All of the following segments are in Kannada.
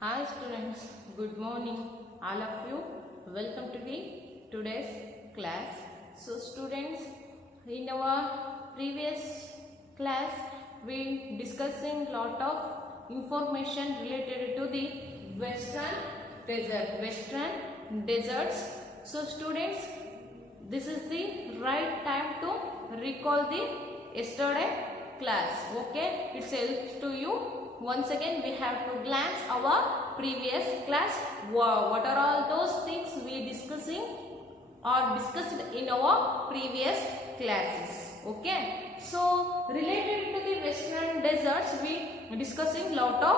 Hi students, good morning all of you. Welcome to the today's class. So students, in our previous class we discussing lot of information related to the western deserts. So students, this is the right time to recall the yesterday class. Okay, it helps to you. Once again we have to glance our previous class. What are all those things we discussing or discussed in our previous classes. Okay, so related to the western deserts we discussing lot of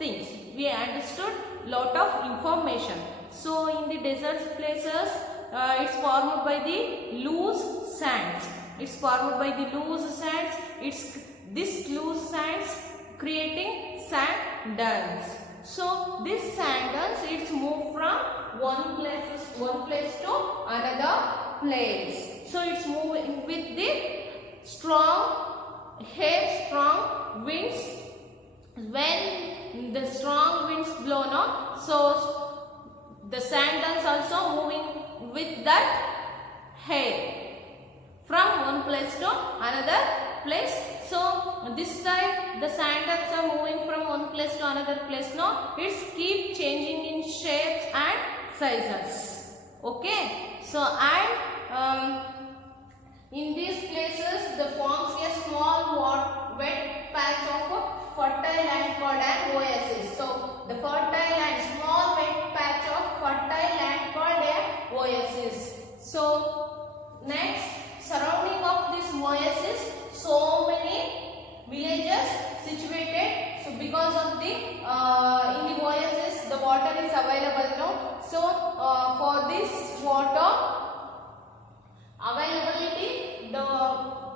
things. We understood lot of information. So in the desert places it's formed by the loose sands. It's formed by the loose sands. It's this loose sands creating sand dunes. So this sand dunes it's moved from one place to another place. So it's moving with the strong winds. When the strong winds blow now, so the sand dunes also moving with that hair from one place to another place. So this time the sand dunes are moving from one place to another place. Now it's keep changing in shapes and sizes. Okay. So and in these places the forms a small wet patch of fertile land called an oasis. So the fertile land, small wet patch of fertile land called an oasis. So next, surrounding of this oasis, so many villages situated. So because of the in the oasis the water is available now. So for this water availability, the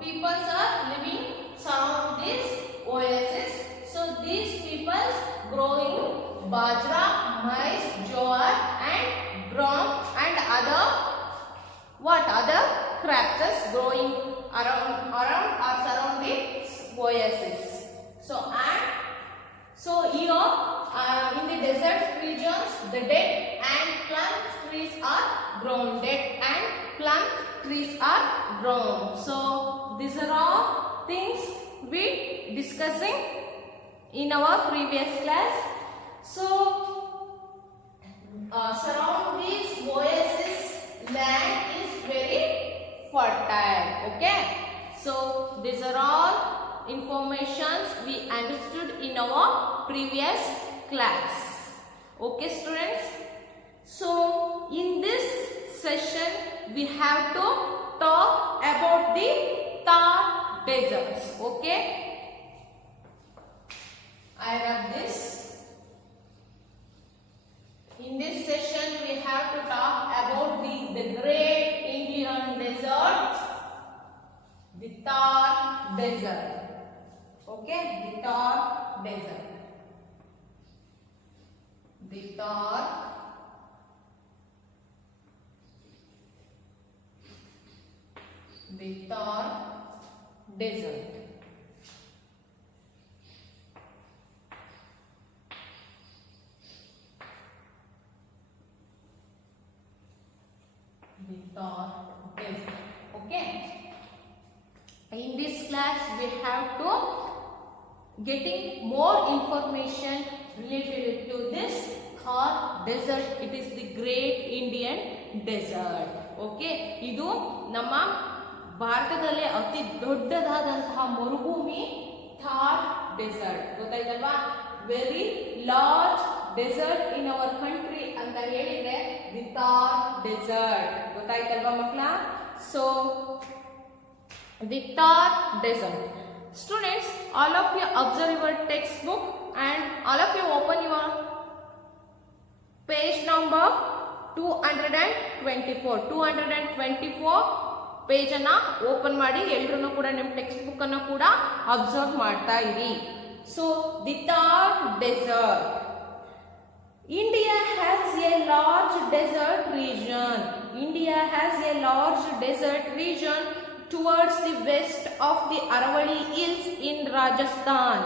peoples are living surround this oasis. So these peoples growing bajra, maize, jowar and gram and other crops growing around or surrounding oasis. So here in the desert regions the dead and plum trees are grown. Dead and plum trees are grown. So these are all things we discussing in our previous class. So surround this oasis land is very fertile. Okay. So these are all informations we understood in our previous class. Okay students. So in this session we have to talk about the Thar deserts. Okay. I write this. In this session we have to talk about the great Indian desert, the Thar desert. Okay, the Thar desert. The Thar desert. The Thar desert. Okay. In this class we have to getting more information related to this Thar desert. It is the great Indian desert. Okay. ಇದು ನಮ್ಮ ಭಾರತದಲ್ಲಿ ಅತಿ ದೊಡ್ಡದಾದಂತಹ ಮರುಭೂಮಿ ಥಾರ್ ಡೆಸರ್ಟ್. ಗೊತ್ತಾಯ್ತಲ್ವಾ? Very large desert in our country ಅಂತ ಹೇಳಿದ್ರೆ ದಿ ಥಾರ್ ಡೆಸರ್ಟ್. ಗೊತ್ತಾಯ್ತಲ್ವಾ ಮಕ್ಕಳ? So the Thar desert. Students, all of you observe your textbook and all of you open your page number 224. 224 page ಅನ್ನ ಓಪನ್ ಮಾಡಿ ಎಲ್ಲರೂ ಕೂಡ ನಿಮ್ಮ ಟೆಕ್ಸ್ಟ್ ಬುಕ್ ಅನ್ನು ಕೂಡ ಅಬ್ಸರ್ವ್ ಮಾಡ್ತಾ ಇರಿ. So the Thar desert. India has a large desert region. India has a large desert region towards the west of the Aravalli Hills in Rajasthan.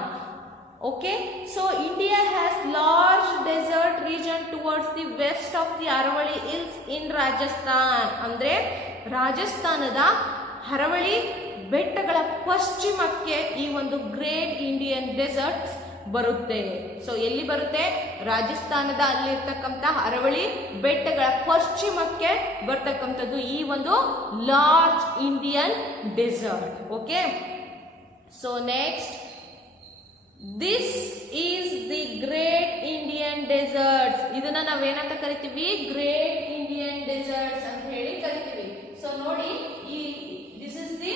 Okay, so India has large region towards the west of the Aravali Hills in Rajasthan. ಅಂದ್ರೆ ರಾಜಸ್ಥಾನದ ಅರವಳಿ ಬೆಟ್ಟಗಳ ಪಶ್ಚಿಮಕ್ಕೆ ಈ ಒಂದು ಗ್ರೇಟ್ ಇಂಡಿಯನ್ ಡೆಸರ್ಟ್ ಬರುತ್ತೆ. ಸೊ ಎಲ್ಲಿ ಬರುತ್ತೆ? ರಾಜಸ್ಥಾನದ ಅಲ್ಲಿರ್ತಕ್ಕಂಥ ಅರವಳಿ ಬೆಟ್ಟಗಳ ಪಶ್ಚಿಮಕ್ಕೆ ಬರ್ತಕ್ಕಂಥದ್ದು ಈ ಒಂದು large Indian desert. Okay, so next, this is the great Indian deserts. ಇದನ್ನ ನಾವೇನಂತ ಕರಿತೀವಿ? ಗ್ರೇಟ್ ಇಂಡಿಯನ್ ಡೆಸರ್ಟ್ಸ್ ಅಂತ ಹೇಳಿ ಕರಿತೀವಿ. ಸೊ ನೋಡಿ, ಈ this is the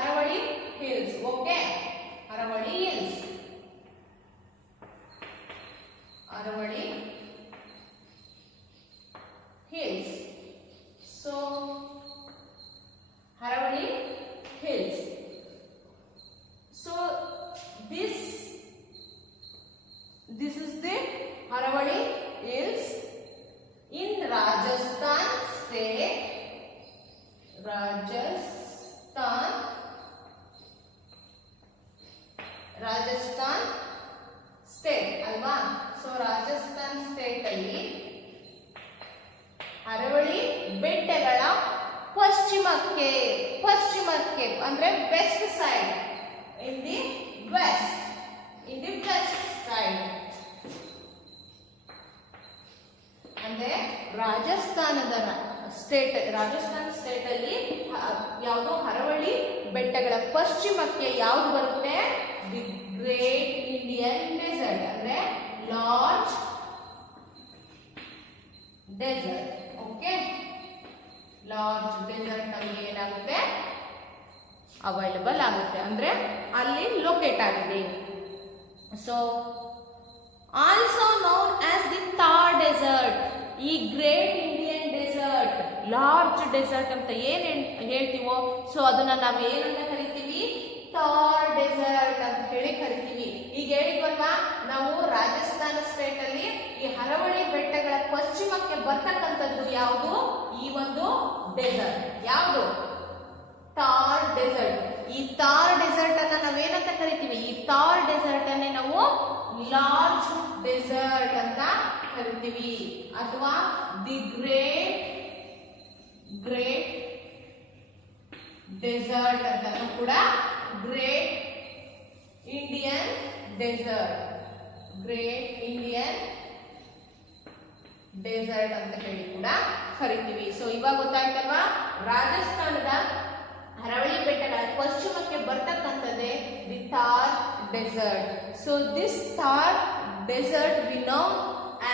Aravali hills. Okay, Aravali hills, Aravali hills. So Aravali hills. So this is the Aravali hills in Rajasthan state. Rajasthan state alva. So Rajasthan state alli Aravalli ಬೆಟ್ಟಗಳ ಪಶ್ಚಿಮಕ್ಕೆ ಅಂದ್ರೆ west side, in the west side. ಅಂದ್ರೆ ರಾಜಸ್ಥಾನ ಸ್ಟೇಟ್ ಅಲ್ಲಿ ಯಾವುದು? ಅರವಳಿ ಬೆಟ್ಟಗಳ ಪಶ್ಚಿಮಕ್ಕೆ ಯಾವುದು ಬರುತ್ತೆ? ದಿ ಗ್ರೇಟ್ ಇಂಡಿಯನ್ ಡೆಸರ್ಟ್, ಅಂದ್ರೆ large desert. Okay, large desert ನಮಗೆ ಏನಾಗುತ್ತೆ? ಅವೈಲಬಲ್ ಆಗುತ್ತೆ, ಅಂದ್ರೆ ಅಲ್ಲಿ ಲೊಕೇಟ್ ಆಗಿದೆ. So also known as the Thar desert. ಈ great Indian desert, large desert ಅಂತ ಏನ್ ಹೇಳ್ತೀವೋ, ಸೊ ಅದನ್ನ ನಾವು ಏನಂತ ಕರಿತೀವಿ? ಥಾರ್ ಡೆಸರ್ಟ್ ಅಂತ ಹೇಳಿ ಕರಿತೀವಿ. ಈಗ ಹೇಳಿದ್ವಲ್ವಾ, ನಾವು ರಾಜಸ್ಥಾನ ಸ್ಟೇಟ್ ಅಲ್ಲಿ ಈ ಅರವಳಿ ಬೆಟ್ಟಗಳ ಪಶ್ಚಿಮಕ್ಕೆ ಬರ್ತಕ್ಕಂಥದ್ದು ಯಾವುದು? ಈ ಒಂದು ಡೆಸರ್ಟ್. ಯಾವುದು? ಥಾರ್ ಡೆಸರ್ಟ್. ಈ ಥಾರ್ ಡೆಸರ್ಟ್ ಅನ್ನ ನಾವೇನಂತ ಕರಿತೀವಿ? ಈ ಥಾರ್ ಡೆಸರ್ಟ್ ಅನ್ನೇ ನಾವು ಲಾರ್ಜ್ ಡೆಸರ್ಟ್ ಅಂತ ಕರಿತೀವಿ, ಅಥವಾ ದಿ ಗ್ರೇಟ್ ಡೆಸರ್ಟ್ ಅಂತ ಕೂಡ, great Indian desert, great Indian desert ಅಂತ ಹೇಳಿ ಕೂಡ ಕರಿತೀವಿ. ಸೊ ಇವಾಗ ಗೊತ್ತಾಯ್ತಲ್ವಾ? ರಾಜಸ್ಥಾನದ ಅರವಳಿ ಬೆಟ್ಟಗಳ ಪಶ್ಚಿಮಕ್ಕೆ ಬರ್ತಕ್ಕಂಥದ್ದೇ the Thar desert. So this Thar desert we know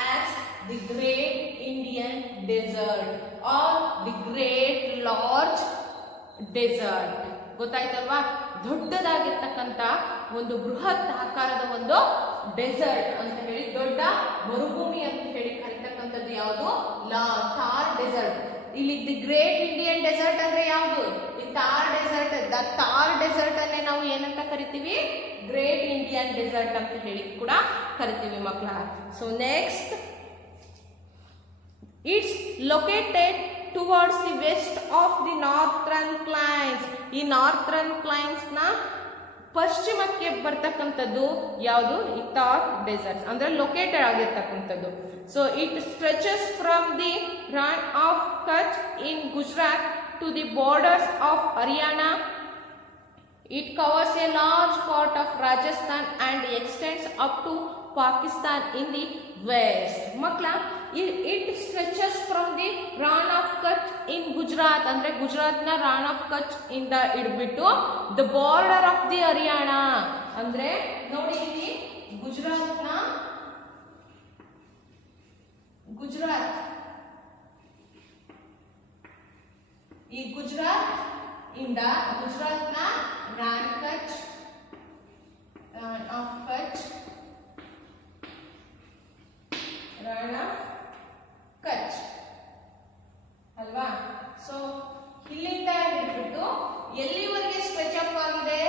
as the great Indian desert are the great large desert. ಗೊತ್ತಾಯ್ತಲ್ವಾ? ದೊಡ್ಡದಾಗಿರ್ತಕ್ಕಂಥ ಒಂದು ಬೃಹತ್ ಆಕಾರದ ಒಂದು ಡೆಸರ್ಟ್ ಅಂತ ಹೇಳಿ, ದೊಡ್ಡ ಮರುಭೂಮಿ ಅಂತ ಹೇಳಿ ಕರೀತಕ್ಕಂಥದ್ದು ಯಾವುದು? ಥಾರ್ ಡೆಸರ್ಟ್. ಇಲ್ಲಿ ದಿ ಗ್ರೇಟ್ ಇಂಡಿಯನ್ ಡೆಸರ್ಟ್ ಅಂದ್ರೆ ಯಾವುದು? ಈ Thar desert. The Thar desert ಅನ್ನೇ ನಾವು ಏನಂತ ಕರಿತೀವಿ? ಗ್ರೇಟ್ ಇಂಡಿಯನ್ ಡೆಸರ್ಟ್ ಅಂತ ಹೇಳಿ ಕೂಡ ಕರಿತೀವಿ ಮಕ್ಕಳ. So next, it's located towards the west of the northern plains. ಈ ನಾರ್ಥರ್ನ್ ಪ್ಲೈನ್ಸ್ ನ ಪಶ್ಚಿಮಕ್ಕೆ ಬರ್ತಕ್ಕಂಥದ್ದು ಯಾವುದು? ಈ ಥಾರ್ ಡೆಸರ್ಟ್ಸ್ ಅಂದ್ರೆ ಲೊಕೇಟೆಡ್ ಆಗಿರ್ತಕ್ಕಂಥದ್ದು. So it stretches from the Rann of Kutch in Gujarat to the borders of Haryana. It covers a large part of Rajasthan and extends up to Pakistan in the west. ಮಕ್ಕಳ, it stretches from the Rann of Kutch in Gujarat, ಅಂದ್ರೆ ಗುಜರಾತ್ನ ರಾನ್ ಆಫ್ ಕಚ್ ಇಂದ ಹಿಡ್ಬಿಟ್ಟು the border of the Haryana, ಅಂದ್ರೆ ನೋಡಿ ಇಲ್ಲಿ ಗುಜರಾತ್ ಈ ಗುಜರಾತ್ ಇಂದ ಗುಜರಾತ್ನ ರಾನ್ ಆಫ್ ಕಚ್ ಅಲ್ವಾ? ಸೊ ಇಲ್ಲಿಂದ ಹಿಡಿದ್ಬಿಟ್ಟು ಎಲ್ಲಿವರೆಗೆ ಸ್ಟ್ರೆಚ್ ಅಪ್ ಆಗಿದೆ?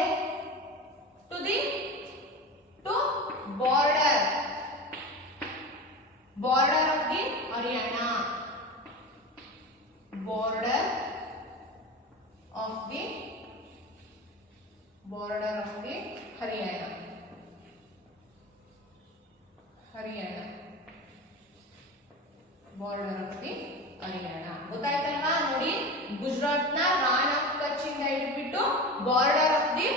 To border of the Haryana, border of the Haryana. Border of the Haryana. ಗೊತ್ತಾಯ್ತಲ್ವಾ? ನೋಡಿ, ಗುಜರಾತ್ನ ರಾನ್ ಆಫ್ ಕಚ್ ಇಂದ ಹಿಡಿದ್ಬಿಟ್ಟು ಬಾರ್ಡರ್ ಆಫ್ ದಿ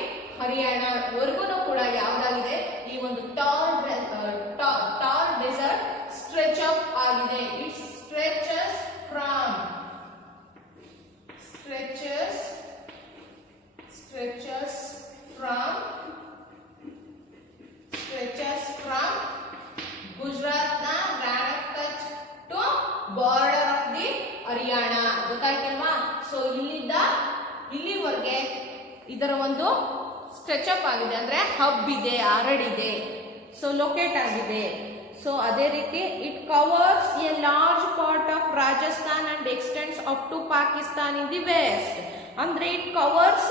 ಹರಿಯಾಣ ವರ್ಗು ಕೂಡ ಯಾವ್ದಾಗಿದೆ, ಈ ಒಂದು ಟಾರ್ ಡೆಸರ್ಟ್ ಸ್ಟ್ರೆಚ್ ಅಪ್ ಆಗಿದೆ. ಇಟ್ ಸ್ಟ್ರೆಚಸ್ ಫ್ರಮ್ ಗುಜರಾತ್ನ Rann of Kutch to border of the Haryana. ಗೊತ್ತಾಯ್ತಲ್ವಾ? ಸೊ ಇಲ್ಲಿಂದ ಇಲ್ಲಿವರೆಗೆ ಇದರ ಒಂದು ಸ್ಟ್ರೆಚ್ ಅಪ್ ಆಗಿದೆ, ಅಂದ್ರೆ ಹಬ್ ಇದೆ, ಹರಡಿದೆ, ಸೊ ಲೊಕೇಟ್ ಆಗಿದೆ. ಸೊ ಅದೇ ರೀತಿ it covers a large part of Rajasthan and extends up to Pakistan in the west. ಅಂದ್ರೆ it covers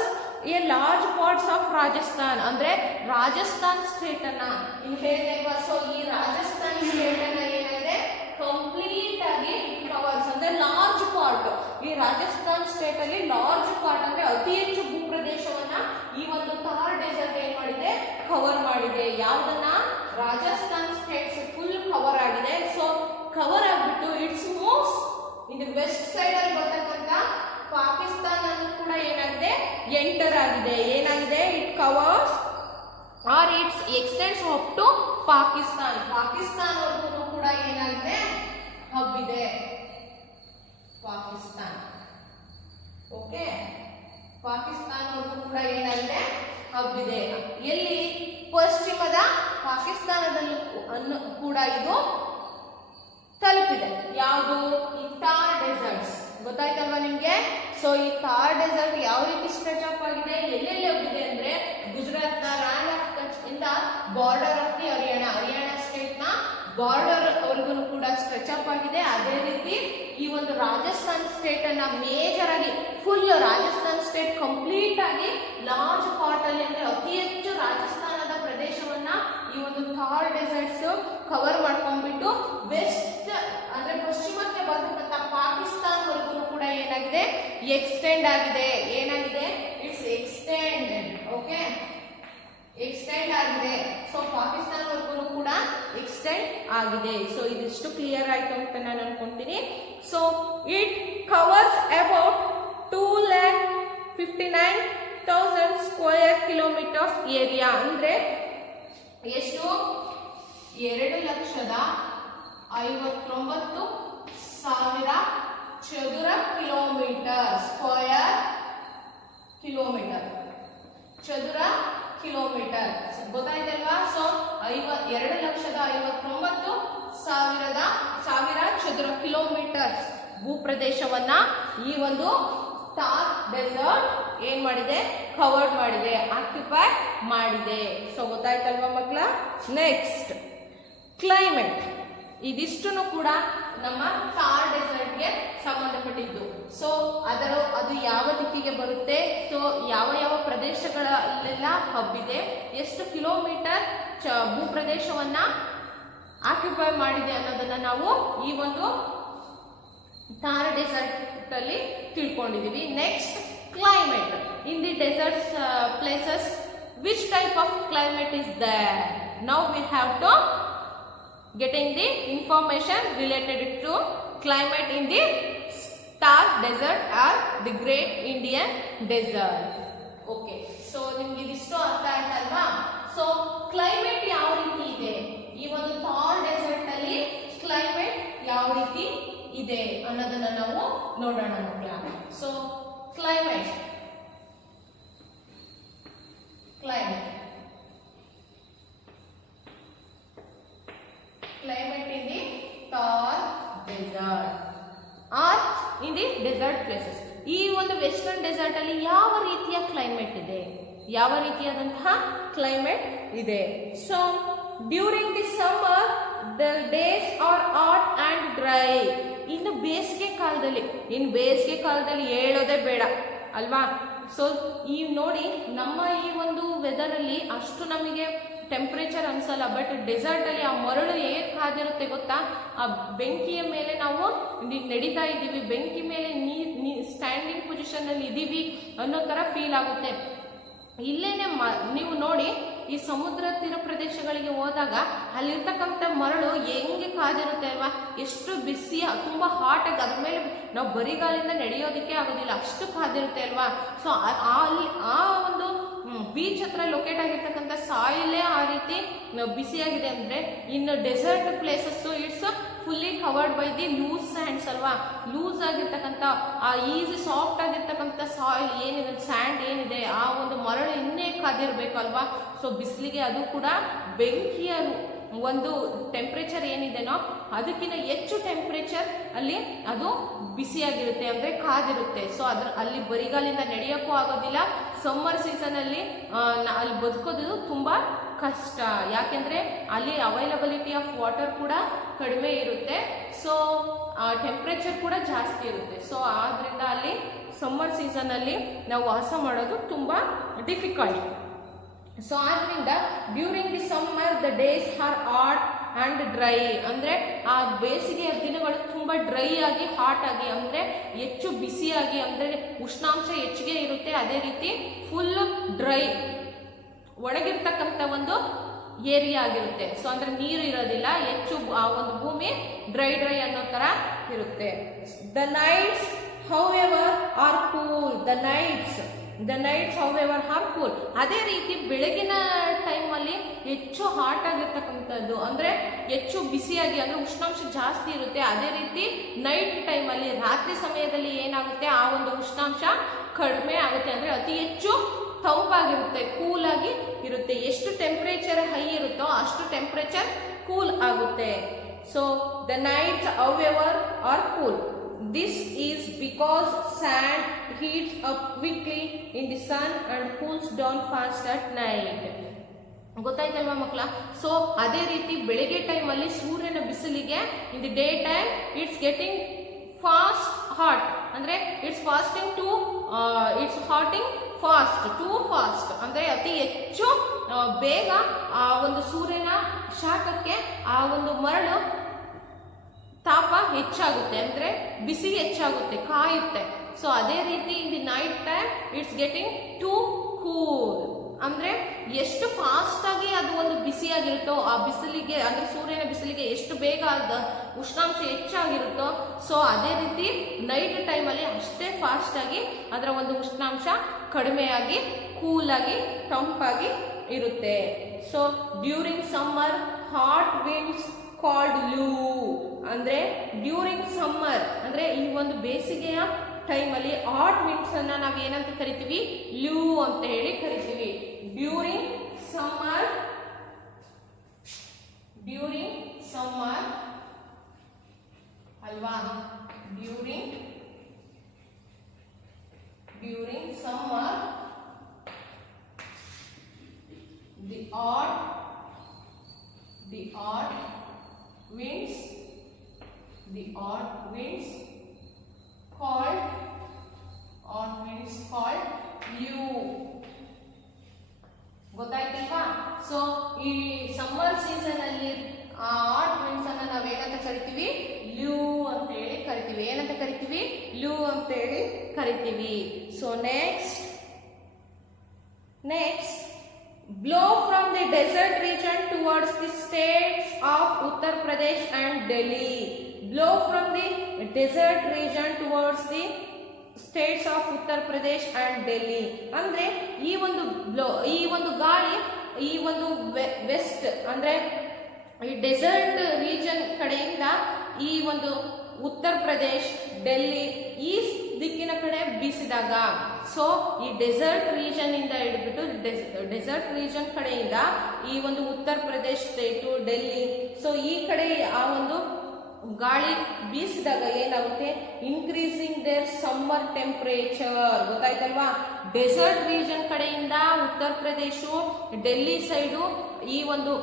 a large parts of Rajasthan, ಅಂದ್ರೆ ರಾಜಸ್ಥಾನ್ ಸ್ಟೇಟ್ ಅನ್ನ ಇಲ್ಲಿ ಹೇಳಿದೆ. ಸೊ ಈ ರಾಜಸ್ಥಾನ್ ಸ್ಟೇಟ್ ಅನ್ನ ಏನಾಗಿದೆ, ಕಂಪ್ಲೀಟ್ ಆಗಿ ಕವರ್ಸ್, ಅಂದ್ರೆ ಲಾರ್ಜ್ ಪಾರ್ಟ್. ಈ ರಾಜಸ್ಥಾನ್ ಸ್ಟೇಟ್ ಅಲ್ಲಿ ಲಾರ್ಜ್ ಪಾರ್ಟ್ ಅಂದ್ರೆ ಅತಿ ಹೆಚ್ಚು ಭೂಪ್ರದೇಶವನ್ನ ಈ ಒಂದು ಥಾರ್ ಡೆಸರ್ಟ್ ಏನ್ ಮಾಡಿದೆ, ಕವರ್ ಮಾಡಿದೆ. ಯಾವ್ದನ್ನ? ರಾಜಸ್ಥಾನ್ ಸ್ಟೇಟ್ಸ್ ಫುಲ್ ಕವರ್ ಆಗಿದೆ. ಸೊ ಕವರ್ ಆಗ್ಬಿಟ್ಟು it's moves in the west side ಅಲ್ಲಿ ಬರ್ತಕ್ಕಂತ ಪಾಕಿಸ್ತಾನ ಕೂಡ ಏನಾಗಿದೆ, ಎಂಟರ್ ಆಗಿದೆ. ಏನಾಗಿದೆ? It covers are it's extends up to Pakistan. ಪಾಕಿಸ್ತಾನವರೆಗೂ ಕೂಡ ಏನಾಗಿದೆ, ಹಬ್ ಇದೆ ಪಾಕಿಸ್ತಾನ್. ಓಕೆ, ಪಾಕಿಸ್ತಾನವರೆಗೂ ಕೂಡ ಏನಾಗಿದೆ, ಹಬ್ ಇದೆ. ಎಲ್ಲಿ? ಪಶ್ಚಿಮದ ಪಾಕಿಸ್ತಾನದಲ್ಲೂ ಕೂಡ ಇದು ತಲುಪಿದೆ. ಯಾವುದು? ಈ ಥಾರ್ ಡೆಸರ್ಟ್ಸ್. ಗೊತ್ತಾಯ್ತಲ್ವಾ ನಿಮ್ಗೆ? ಸೊ ಈ ಥಾರ್ ಡೆಸರ್ಟ್ ಯಾವ ರೀತಿ ಸ್ಟ್ರೆಚ್ ಅಪ್ ಆಗಿದೆ, ಎಲ್ಲೆಲ್ಲಿ ಹೋಗಿದೆ ಅಂದ್ರೆ ಗುಜರಾತ್ನ ರಾನ್ ಆಫ್ ಕಚ್ ಇಂದ border of the Haryana state ನ ಬಾರ್ಡರ್ ವರೆಗೂ ಕೂಡ ಸ್ಟ್ರೆಚ್ ಅಪ್ ಆಗಿದೆ. ಅದೇ ರೀತಿ ಈ ಒಂದು ರಾಜಸ್ಥಾನ್ ಸ್ಟೇಟ್ ಅನ್ನ ಮೇಜರ್ ಆಗಿ ಫುಲ್ ರಾಜಸ್ಥಾನ್ ಸ್ಟೇಟ್ ಕಂಪ್ಲೀಟ್ ಆಗಿ ಲಾರ್ಜ್ ಪಾರ್ಟ್ ಅಲ್ಲಿ, ಅಂದ್ರೆ ಅತಿ ಹೆಚ್ಚು ರಾಜಸ್ಥಾನದ ಪ್ರದೇಶವನ್ನ ಈ ಒಂದು ಥಾರ್ ಡೆಸರ್ಟ್ಸ್ ಕವರ್ ಮಾಡ್ಕೊಂಡ್ಬಿಟ್ಟು ವೆಸ್ಟ್ ಅಂದ್ರೆ ಪಶ್ಚಿಮಕ್ಕೆ ಬರ್ತಕ್ಕಂಥ ಪಾಕಿಸ್ತಾನವರೆಗೂ ಕೂಡ ಏನಾಗಿದೆ, ಎಕ್ಸ್ಟೆಂಡ್ ಆಗಿದೆ. ಏನಾಗಿದೆ? It's extended. ಓಕೆ, ಎಕ್ಸ್ಟೆಂಡ್ ಆಗಿದೆ. ಸೊ ಪಾಕಿಸ್ತಾನವರೆಗೂ ಕೂಡ ಎಕ್ಸ್ಟೆಂಡ್ ಆಗಿದೆ. ಸೊ ಇದಿಷ್ಟು ಕ್ಲಿಯರ್ ಆಯ್ತು ಅಂತ ನಾನು ಅನ್ಕೊಂತೀನಿ. So it covers about 2,59,000 square kilometres area. ಅಂದ್ರೆ ಎಷ್ಟು? 2,59,000 ಚದುರ ಕಿಲೋಮೀಟರ್. ಸ್ಕ್ವೇರ್ ಕಿಲೋಮೀಟರ್, ಚದುರ ಕಿಲೋಮೀಟರ್. ಗೊತ್ತಾಯ್ತಲ್ವಾ? ಸೊ 2,59,000 ಚದುರ ಕಿಲೋಮೀಟರ್ಸ್ ಭೂಪ್ರದೇಶವನ್ನ ಈ ಒಂದು ಥಾರ್ ಡೆಸರ್ಟ್ ಏನ್ ಮಾಡಿದೆ, ಕವರ್ ಮಾಡಿದೆ, ಆಕ್ಯುಪೈ ಮಾಡಿದೆ. ಸೊ ಗೊತ್ತಾಯ್ತಲ್ವಾ ಮಕ್ಕಳ? Next climate. ಇದಿಷ್ಟು ಕೂಡ ನಮ್ಮ ಥಾರ್ ಡೆಸರ್ಟ್ಗೆ ಸಂಬಂಧಪಟ್ಟಿದ್ದು. ಸೊ ಅದು ಯಾವ ದಿಕ್ಕಿಗೆ ಬರುತ್ತೆ, ಸೊ ಯಾವ ಯಾವ ಪ್ರದೇಶಗಳಲ್ಲೆಲ್ಲ ಹಬ್ಬಿದೆ, ಎಷ್ಟು ಕಿಲೋಮೀಟರ್ ಭೂಪ್ರದೇಶವನ್ನ ಆಕ್ಯುಪೈ ಮಾಡಿದೆ ಅನ್ನೋದನ್ನ ನಾವು ಈ ಒಂದು ಥಾರ್ ಡೆಸರ್ಟ್ ಅಲ್ಲಿ ತಿಳ್ಕೊಂಡಿದೀವಿ. Next climate. In the deserts places which type of climate is there? Now we have to getting the information related to climate in the Thar desert or the Great Indian Desert. Okay, so ನಿಮಗೆ ಇದಿಷ್ಟು ಅರ್ಥ ಆಯ್ತಲ್ವಾ? ಸೊ ಕ್ಲೈಮೇಟ್ ಯಾವ ರೀತಿ ಇದೆ, ಈ ಒಂದು ಥಾರ್ ಡೆಸರ್ಟ್ ಅಲ್ಲಿ ಕ್ಲೈಮೇಟ್ ಯಾವ ರೀತಿ ಇದೆ ಅನ್ನೋದನ್ನ ನಾವು ನೋಡೋಣ ಮಕ್ಕಳ. So climate in the Thar desert or in the desert places. ಈ ಒಂದು ವೆಸ್ಟರ್ನ್ ಡೆಸರ್ಟ್ ಅಲ್ಲಿ ಯಾವ ರೀತಿಯ ಕ್ಲೈಮೇಟ್ ಇದೆ, ಯಾವ ರೀತಿಯಾದಂತಹ ಕ್ಲೈಮೇಟ್ ಇದೆ. So during the summer the days are hot and dry. ಇನ್ನು ಬೇಸಿಗೆ ಕಾಲದಲ್ಲಿ ಹೇಳೋದೇ ಬೇಡ ಅಲ್ವಾ? ಸೊ ಈ ನೋಡಿ, ನಮ್ಮ ಈ ಒಂದು ವೆದರ್ ಅಲ್ಲಿ ಅಷ್ಟು ನಮಗೆ ಟೆಂಪರೇಚರ್ ಅನ್ಸಲ್ಲ. ಬಟ್ ಡೆಸರ್ಟ್ ಅಲ್ಲಿ ಆ ಮರಳು ಹೇಗೆ ಕಾದಿರುತ್ತೆ ಗೊತ್ತಾ? ಆ ಬೆಂಕಿಯ ಮೇಲೆ ನಾವು ನಡೀತಾ ಇದ್ದೀವಿ, ಬೆಂಕಿ ಮೇಲೆ ಸ್ಟ್ಯಾಂಡಿಂಗ್ ಪೊಸಿಷನ್ ಅಲ್ಲಿ ಇದೀವಿ ಅನ್ನೋ ತರ ಫೀಲ್ ಆಗುತ್ತೆ. ಇಲ್ಲೇನೆ ನೀವು ನೋಡಿ, ಈ ಸಮುದ್ರ ತೀರ ಪ್ರದೇಶಗಳಿಗೆ ಹೋದಾಗ ಅಲ್ಲಿರ್ತಕ್ಕಂಥ ಮರಳು ಹೆಂಗೆ ಕಾದಿರುತ್ತೆ ಅಲ್ವಾ, ಎಷ್ಟು ಬಿಸಿ, ತುಂಬಾ ಹಾಟ್ ಆಗಿ ಅದ್ರ ಮೇಲೆ ನಾವು ಬರಿಗಾಲಿಂದ ನಡೆಯೋದಕ್ಕೆ ಆಗೋದಿಲ್ಲ, ಅಷ್ಟು ಕಾದಿರುತ್ತೆ ಅಲ್ವಾ. ಸೊ ಅಲ್ಲಿ ಆ ಒಂದು ಬೀಚ್ ಹತ್ರ ಲೊಕೇಟ್ ಆಗಿರ್ತಕ್ಕಂಥ ಸಾಯಿಲೇ ಆ ರೀತಿ ಬಿಸಿಯಾಗಿದೆ ಅಂದ್ರೆ, ಇನ್ನು desert places it's fully covered by the loose sands ಅಲ್ವಾ. ಲೂಸ್ ಆಗಿರ್ತಕ್ಕಂಥ ಆ ಈಸಿ ಸಾಫ್ಟ್ ಆಗಿರ್ತಕ್ಕಂಥ ಸಾಯಿಲ್ ಏನಿದೆ, ಸ್ಯಾಂಡ್ ಏನಿದೆ, ಆ ಒಂದು ಮರಳು ಇನ್ನೇ ಕಾದಿರ್ಬೇಕಲ್ವಾ. ಸೊ ಬಿಸಿಲಿಗೆ ಅದು ಕೂಡ ಬೆಂಕಿಯ ಒಂದು ಟೆಂಪ್ರೇಚರ್ ಏನಿದೆನೋ ಅದಕ್ಕಿಂತ ಹೆಚ್ಚು ಟೆಂಪ್ರೇಚರ್ ಅಲ್ಲಿ ಅದು ಬಿಸಿಯಾಗಿರುತ್ತೆ ಅಂದ್ರೆ ಕಾದಿರುತ್ತೆ. ಸೊ ಅಲ್ಲಿ ಬರಿಗಾಲಿಂದ ನಡೆಯೋಕ್ಕೂ ಆಗೋದಿಲ್ಲ. ಸಮ್ಮರ್ ಸೀಸನ್ ಅಲ್ಲಿ ಅಲ್ಲಿ ಬದುಕೋದು ತುಂಬಾ ಕಷ್ಟ, ಯಾಕೆಂದ್ರೆ ಅಲ್ಲಿ ಅವೈಲಬಿಲಿಟಿ ಆಫ್ ವಾಟರ್ ಕೂಡ ಕಡಿಮೆ ಇರುತ್ತೆ. ಸೊ ಟೆಂಪ್ರೇಚರ್ ಕೂಡ ಜಾಸ್ತಿ ಇರುತ್ತೆ. ಸೊ ಆದ್ರಿಂದ ಅಲ್ಲಿ ಸಮ್ಮರ್ ಸೀಸನ್ ಅಲ್ಲಿ ನಾವು ವಾಸ ಮಾಡೋದು ತುಂಬಾ ಡಿಫಿಕಲ್ಟ್. ಸೊ ಆದ್ರಿಂದ during the summer the days are hot and dry, ಅಂದ್ರೆ ಆ ಬೇಸಿಗೆಯ ದಿನಗಳು ತುಂಬಾ ಡ್ರೈ ಆಗಿ ಹಾಟ್ ಆಗಿ ಅಂದ್ರೆ ಹೆಚ್ಚು ಬಿಸಿಯಾಗಿ, ಅಂದ್ರೆ ಉಷ್ಣಾಂಶ ಹೆಚ್ಚಿಗೆ ಇರುತ್ತೆ. ಅದೇ ರೀತಿ ಫುಲ್ ಡ್ರೈ ಒಣಗಿರ್ತಕ್ಕಂಥ ಒಂದು ಏರಿಯಾ ಆಗಿರುತ್ತೆ. ಸೊ ಅಂದ್ರೆ ನೀರು ಇರೋದಿಲ್ಲ, ಹೆಚ್ಚು ಆ ಒಂದು ಭೂಮಿ ಡ್ರೈ ಅನ್ನೋ ತರ ಇರುತ್ತೆ. The nights however are cool, the nights however are cool. ಅದೇ ರೀತಿ ಬೆಳಗಿನ ಟೈಮಲ್ಲಿ ಹೆಚ್ಚು ಹಾಟ್ ಆಗಿರ್ತಕ್ಕಂಥದ್ದು, ಅಂದ್ರೆ ಹೆಚ್ಚು ಬಿಸಿಯಾಗಿ, ಅಂದ್ರೆ ಉಷ್ಣಾಂಶ ಜಾಸ್ತಿ ಇರುತ್ತೆ. ಅದೇ ರೀತಿ ನೈಟ್ ಟೈಮಲ್ಲಿ, ರಾತ್ರಿ ಸಮಯದಲ್ಲಿ ಏನಾಗುತ್ತೆ, ಆ ಒಂದು ಉಷ್ಣಾಂಶ ಕಡಿಮೆ ಆಗುತ್ತೆ, ಅಂದ್ರೆ ಅತಿ ಹೆಚ್ಚು ತಂಪಾಗಿರುತ್ತೆ, ಕೂಲ್ ಆಗಿ ಇರುತ್ತೆ. ಎಷ್ಟು ಟೆಂಪರೇಚರ್ ಹೈ ಇರುತ್ತೋ ಅಷ್ಟು ಟೆಂಪರೇಚರ್ ಕೂಲ್ ಆಗುತ್ತೆ. So the nights however are cool. This is because sand heats up quickly in the sun and cools down fast at night. ಗೊತ್ತಾಯ್ತಲ್ವಾ ಮಕ್ಕಳ. ಸೊ ಅದೇ ರೀತಿ ಬೆಳಿಗ್ಗೆ ಟೈಮ್ ಅಲ್ಲಿ ಸೂರ್ಯನ ಬಿಸಿಲಿಗೆ in the day time it's getting fast hot, ಅಂದ್ರೆ it's hotting fast, too fast, ಅಂದ್ರೆ ಅತಿ ಹೆಚ್ಚು ಬೇಗ ಆ ಒಂದು ಸೂರ್ಯನ ಶಾಖಕ್ಕೆ ಆ ಒಂದು ಮರಳು ತಾಪ ಹೆಚ್ಚಾಗುತ್ತೆ, ಅಂದ್ರೆ ಬಿಸಿ ಹೆಚ್ಚಾಗುತ್ತೆ, ಕಾಯುತ್ತೆ. ಸೊ ಅದೇ ರೀತಿ in the night time it's getting to cool, ಅಂದ್ರೆ ಎಷ್ಟು ಫಾಸ್ಟ್ ಆಗಿ ಅದು ಒಂದು ಬಿಸಿಯಾಗಿರುತ್ತೋ, ಆ ಬಿಸಿಲಿಗೆ ಅಂದ್ರೆ ಸೂರ್ಯನ ಬಿಸಿಲಿಗೆ ಎಷ್ಟು ಬೇಗ ಉಷ್ಣಾಂಶ ಹೆಚ್ಚಾಗಿರುತ್ತೋ, ಸೊ ಅದೇ ರೀತಿ ನೈಟ್ ಟೈಮ್ ಅಲ್ಲಿ ಅಷ್ಟೇ ಫಾಸ್ಟ್ ಆಗಿ ಅದರ ಒಂದು ಉಷ್ಣಾಂಶ ಕಡಿಮೆಯಾಗಿ ಕೂಲ್ ಆಗಿ ತಂಪಾಗಿ ಇರುತ್ತೆ. So during summer hot winds called loo, ಅಂದ್ರೆ ಡ್ಯೂರಿಂಗ್ ಸಮ್ಮರ್ ಅಂದ್ರೆ ಈ ಒಂದು ಬೇಸಿಗೆಯ ಟೈಮ್ ಅಲ್ಲಿ ಹಾಟ್ ವಿಂಡ್ಸ್ ಅನ್ನ ನಾವು ಏನಂತ ಕರಿತೀವಿ, ಲೂ ಅಂತ ಹೇಳಿ ಕರಿತೀವಿ. ಡ್ಯೂರಿಂಗ್ ಸಮ್ಮರ್ ಅಲ್ವಾ, during summer the odd winds called Lu. ಗೊತ್ತಾಯ್ತಲ್ವಾ. ಸೊ ಈ ಸಮ್ಮರ್ ಸೀಸನ್ ಅಲ್ಲಿ ಆ ಹಾಟ್ ವಿಂಡ್ಸ್ ಅನ್ನ ನಾವು ಏನಂತ ಕರಿತೀವಿ, ಲ್ಯೂ ಅಂತ ಹೇಳಿ ಕರಿತೀವಿ. ಏನಂತ ಕರಿತೀವಿ, ಲ್ಯೂ ಅಂತ ಹೇಳಿ ಕರಿತೀವಿ. So next blow from the desert region towards the states of Uttar Pradesh and Delhi. Blow from the desert region towards the states of Uttar Pradesh and Delhi. ಅಂದ್ರೆ ಈ ಒಂದು ಗಾಳಿ ಈ ಒಂದು ವೆಸ್ಟ್ ಅಂದ್ರೆ ಈ ಡೆಸರ್ಟ್ ರೀಜನ್ ಕಡೆಯಿಂದ ಈ ಒಂದು ಉತ್ತರ ಪ್ರದೇಶ್, ಡೆಲ್ಲಿ ಈ ದಿಕ್ಕಿನ ಕಡೆ ಬೀಸಿದಾಗ, ಸೊ ಈ ಡೆಸರ್ಟ್ ರೀಜನ್ ಇಂದ ಹಿಡಿದ್ಬಿಟ್ಟು ಡೆಸರ್ಟ್ ರೀಜನ್ ಕಡೆಯಿಂದ ಈ ಒಂದು ಉತ್ತರ ಪ್ರದೇಶ್ ಸ್ಟೇಟು, ಡೆಲ್ಲಿ, ಸೊ ಈ ಕಡೆ ಆ ಒಂದು ಗಾಳಿ ಬೀಸಿದಾಗ ಏನಾಗುತ್ತೆ, ಇನ್ಕ್ರೀಸಿಂಗ್ ದೇರ್ ಸಮ್ಮರ್ ಟೆಂಪರೇಚರ್. ಗೊತ್ತಾಯ್ತಲ್ವಾ. ಡೆಸರ್ಟ್ ರೀಜನ್ ಕಡೆಯಿಂದ ಉತ್ತರ ಪ್ರದೇಶ, ಡೆಲ್ಲಿ ಸೈಡು ಈ ಒಂದು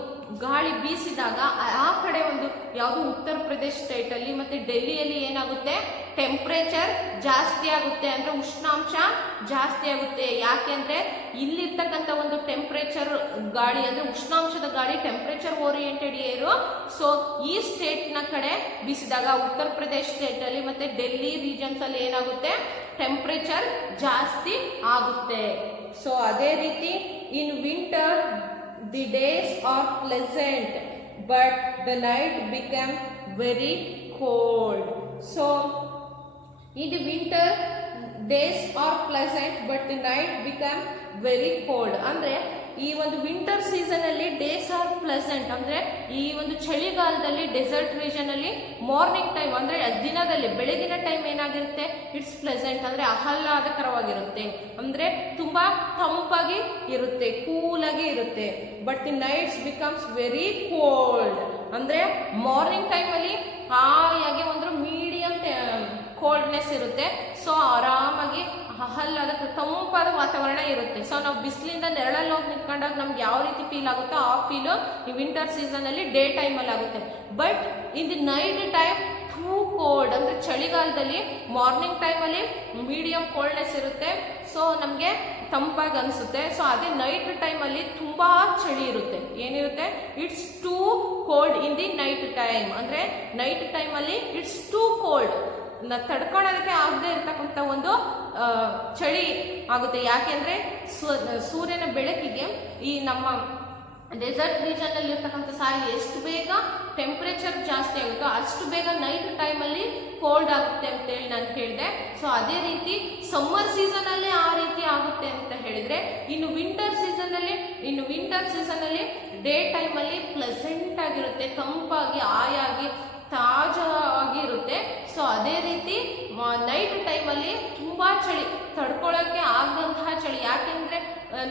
ಗಾಳಿ ಬೀಸಿದಾಗ ಆ ಕಡೆ ಒಂದು ಯಾವುದು ಉತ್ತರ ಪ್ರದೇಶ್ ಸ್ಟೇಟ್ ಅಲ್ಲಿ ಮತ್ತೆ ಡೆಲ್ಲಿಯಲ್ಲಿ ಏನಾಗುತ್ತೆ, ಟೆಂಪರೇಚರ್ ಜಾಸ್ತಿ ಆಗುತ್ತೆ, ಅಂದ್ರೆ ಉಷ್ಣಾಂಶ ಜಾಸ್ತಿ ಆಗುತ್ತೆ. ಯಾಕೆಂದ್ರೆ ಇಲ್ಲಿರ್ತಕ್ಕಂಥ ಒಂದು ಟೆಂಪರೇಚರ್ ಗಾಳಿ ಅಂದ್ರೆ ಉಷ್ಣಾಂಶದ ಗಾಳಿ, ಟೆಂಪರೇಚರ್ ಓರಿಯೆಂಟೆಡ್ ಏರು. ಸೊ ಈ ಸ್ಟೇಟ್ ನ ಕಡೆ ಬೀಸಿದಾಗ ಉತ್ತರ ಪ್ರದೇಶ್ ಸ್ಟೇಟ್ ಅಲ್ಲಿ ಮತ್ತೆ ಡೆಲ್ಲಿ ರೀಜನ್ಸ್ ಅಲ್ಲಿ ಏನಾಗುತ್ತೆ, ಟೆಂಪರೇಚರ್ ಜಾಸ್ತಿ ಆಗುತ್ತೆ. ಸೊ ಅದೇ ರೀತಿ ಇನ್ winter the days are pleasant, but the night become very cold. So in the winter days are pleasant, but the night become very cold. ಅಂದ್ರೆ ಈ ಒಂದು ವಿಂಟರ್ ಸೀಸನ್ ಅಲ್ಲಿ ಡೇಸ್ ಆರ್ ಪ್ಲೆಸೆಂಟ್ ಅಂದ್ರೆ ಈ ಒಂದು ಚಳಿಗಾಲದಲ್ಲಿ ಡೆಸರ್ಟ್ ರೀಜನ್ ಅಲ್ಲಿ ಮಾರ್ನಿಂಗ್ ಟೈಮ್ ಅಂದ್ರೆ ದಿನದಲ್ಲಿ ಬೆಳಗಿನ ಟೈಮ್ ಏನಾಗಿರುತ್ತೆ, ಇಟ್ಸ್ ಪ್ಲೆಸೆಂಟ್ ಅಂದ್ರೆ ಆಹ್ಲಾದಕರವಾಗಿರುತ್ತೆ, ಅಂದ್ರೆ ತುಂಬಾ ತಂಪಾಗಿ ಇರುತ್ತೆ, ಕೂಲ್ ಆಗಿ ಇರುತ್ತೆ. But the nights becomes very cold ಅಂದ್ರೆ ಮಾರ್ನಿಂಗ್ ಟೈಮ್ ಅಲ್ಲಿ ಹಾಯಾಗಿ ಒಂದು ಮೀಡಿಯಂ ಕೋಲ್ಡ್ನೆಸ್ ಇರುತ್ತೆ. ಸೊ ಆರಾಮಾಗಿ ಆಹ್ಲಾದಕ ತಂಪಾದ ವಾತಾವರಣ ಇರುತ್ತೆ. ಸೊ ನಾವು ಬಿಸಿಲಿಂದ ನೆರಳಲ್ಲಿ ಹೋಗಿ ನಿಂತ್ಕೊಂಡಾಗ ನಮ್ಗೆ ಯಾವ ರೀತಿ ಫೀಲ್ ಆಗುತ್ತೋ ಆ ಫೀಲು ಈ ವಿಂಟರ್ ಸೀಸನ್ ಅಲ್ಲಿ ಡೇ ಟೈಮ್ ಅಲ್ಲಿ ಆಗುತ್ತೆ. But in the night time two cold ಅಂದ್ರೆ ಚಳಿಗಾಲದಲ್ಲಿ ಮಾರ್ನಿಂಗ್ ಟೈಮ್ ಅಲ್ಲಿ ಮೀಡಿಯಂ ಕೋಲ್ಡ್ನೆಸ್ ಇರುತ್ತೆ, ಸೊ ನಮ್ಗೆ ತಂಪಾಗಿ ಅನ್ಸುತ್ತೆ. ಸೊ ಅದೇ ನೈಟ್ ಟೈಮ್ ಅಲ್ಲಿ ತುಂಬಾ ಚಳಿ ಇರುತ್ತೆ. ಏನಿರುತ್ತೆ, it's two cold in the night time ಅಂದ್ರೆ ನೈಟ್ ಟೈಮ್ ಅಲ್ಲಿ ಇಟ್ಸ್ ಟೂ ಕೋಲ್ಡ್, ತಡ್ಕೊಳ್ಳೋದಕ್ಕೆ ಆಗದೆ ಇರ್ತಕ್ಕಂಥ ಒಂದು ಚಳಿ ಆಗುತ್ತೆ. ಯಾಕೆಂದ್ರೆ ಸೂರ್ಯನ ಬೆಳಕಿಗೆ ಈ ನಮ್ಮ ಡೆಸರ್ಟ್ ರೀಜನ್ ಅಲ್ಲಿ ಇರ್ತಕ್ಕಂಥ ಸಾಯಿಲ್ ಎಷ್ಟು ಬೇಗ ಟೆಂಪರೇಚರ್ ಜಾಸ್ತಿ ಆಗುತ್ತೋ ಅಷ್ಟು ಬೇಗ ನೈಟ್ ಟೈಮ್ ಅಲ್ಲಿ ಕೋಲ್ಡ್ ಆಗುತ್ತೆ ಅಂತ ಹೇಳಿ ನಾನು ಹೇಳಿದೆ. ಸೊ ಅದೇ ರೀತಿ ಸಮ್ಮರ್ ಸೀಸನ್ ಅಲ್ಲಿ ಆ ರೀತಿ ಆಗುತ್ತೆ ಅಂತ ಹೇಳಿದ್ರೆ, ಇನ್ನು ವಿಂಟರ್ ಸೀಸನ್ ಅಲ್ಲಿ ಡೇ ಟೈಮ್ ಅಲ್ಲಿ ಪ್ಲೆಸೆಂಟ್ ಆಗಿರುತ್ತೆ, ತಂಪಾಗಿ ಆಯಾಗಿ ತಾಜಾಗಿ ಇರುತ್ತೆ. ಸೊ ಅದೇ ರೀತಿ ನೈಟ್ ಟೈಮ್ ಅಲ್ಲಿ ತುಂಬಾ ಚಳಿ, ತಡ್ಕೊಳ್ಳೋಕೆ ಆಗದಂತಹ ಚಳಿ. ಯಾಕೆಂದ್ರೆ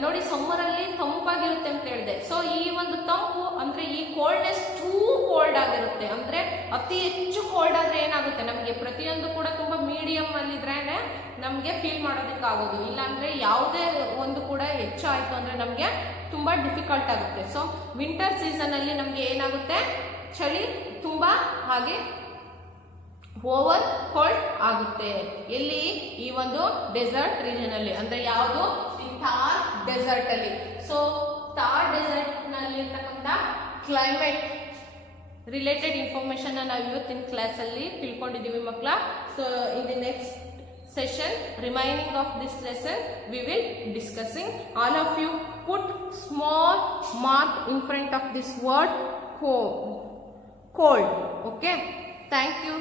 ನೋಡಿ ಸಮ್ಮರ್ ಅಲ್ಲಿ ತಂಪಾಗಿರುತ್ತೆ ಅಂತ ಹೇಳಿದೆ. ಸೊ ಈ ಒಂದು ತಂಪು ಅಂದ್ರೆ ಈ ಕೋಲ್ಡ್ನೆಸ್ ಟೂ ಕೋಲ್ಡ್ ಆಗಿರುತ್ತೆ, ಅಂದ್ರೆ ಅತಿ ಹೆಚ್ಚು ಕೋಲ್ಡ್ ಆದ್ರೆ ಏನಾಗುತ್ತೆ, ನಮಗೆ ಪ್ರತಿಯೊಂದು ಕೂಡ ತುಂಬಾ ಮೀಡಿಯಂ ಅಲ್ಲಿ ಇದ್ರೇನೆ ನಮ್ಗೆ ಫೀಲ್ ಮಾಡೋದಕ್ಕೆ ಆಗೋದು. ಇಲ್ಲಾಂದ್ರೆ ಯಾವುದೇ ಒಂದು ಕೂಡ ಹೆಚ್ಚು ಆಯ್ತು ಅಂದ್ರೆ ನಮ್ಗೆ ತುಂಬಾ ಡಿಫಿಕಲ್ಟ್ ಆಗುತ್ತೆ. ಸೊ ವಿಂಟರ್ ಸೀಸನ್ ಅಲ್ಲಿ ನಮ್ಗೆ ಏನಾಗುತ್ತೆ, ಚಳಿ ತುಂಬಾ ಹಾಗೆ ಓವರ್ ಕೋಲ್ಡ್ ಆಗುತ್ತೆ. ಎಲ್ಲಿ, ಈ ಒಂದು ಡೆಸರ್ಟ್ ರೀಜನ್ ಅಲ್ಲಿ, ಅಂದ್ರೆ ಯಾವುದು, ಥಾರ್ ಡೆಸರ್ಟ್ ಅಲ್ಲಿ. ಸೊ ಥಾರ್ ಡೆಸರ್ಟ್ ನಲ್ಲಿ ಇರ್ತಕ್ಕಂಥ ಕ್ಲೈಮೇಟ್ ರಿಲೇಟೆಡ್ ಇನ್ಫಾರ್ಮೇಶನ್ ನಾವು ಇವತ್ತಿನ ಕ್ಲಾಸ್ ಅಲ್ಲಿ ತಿಳ್ಕೊಂಡಿದ್ದೀವಿ ಮಕ್ಕಳ. So in the next session remaining of this lesson we will discussing. All of you put small mark in front of this word cold. Okay, thank you.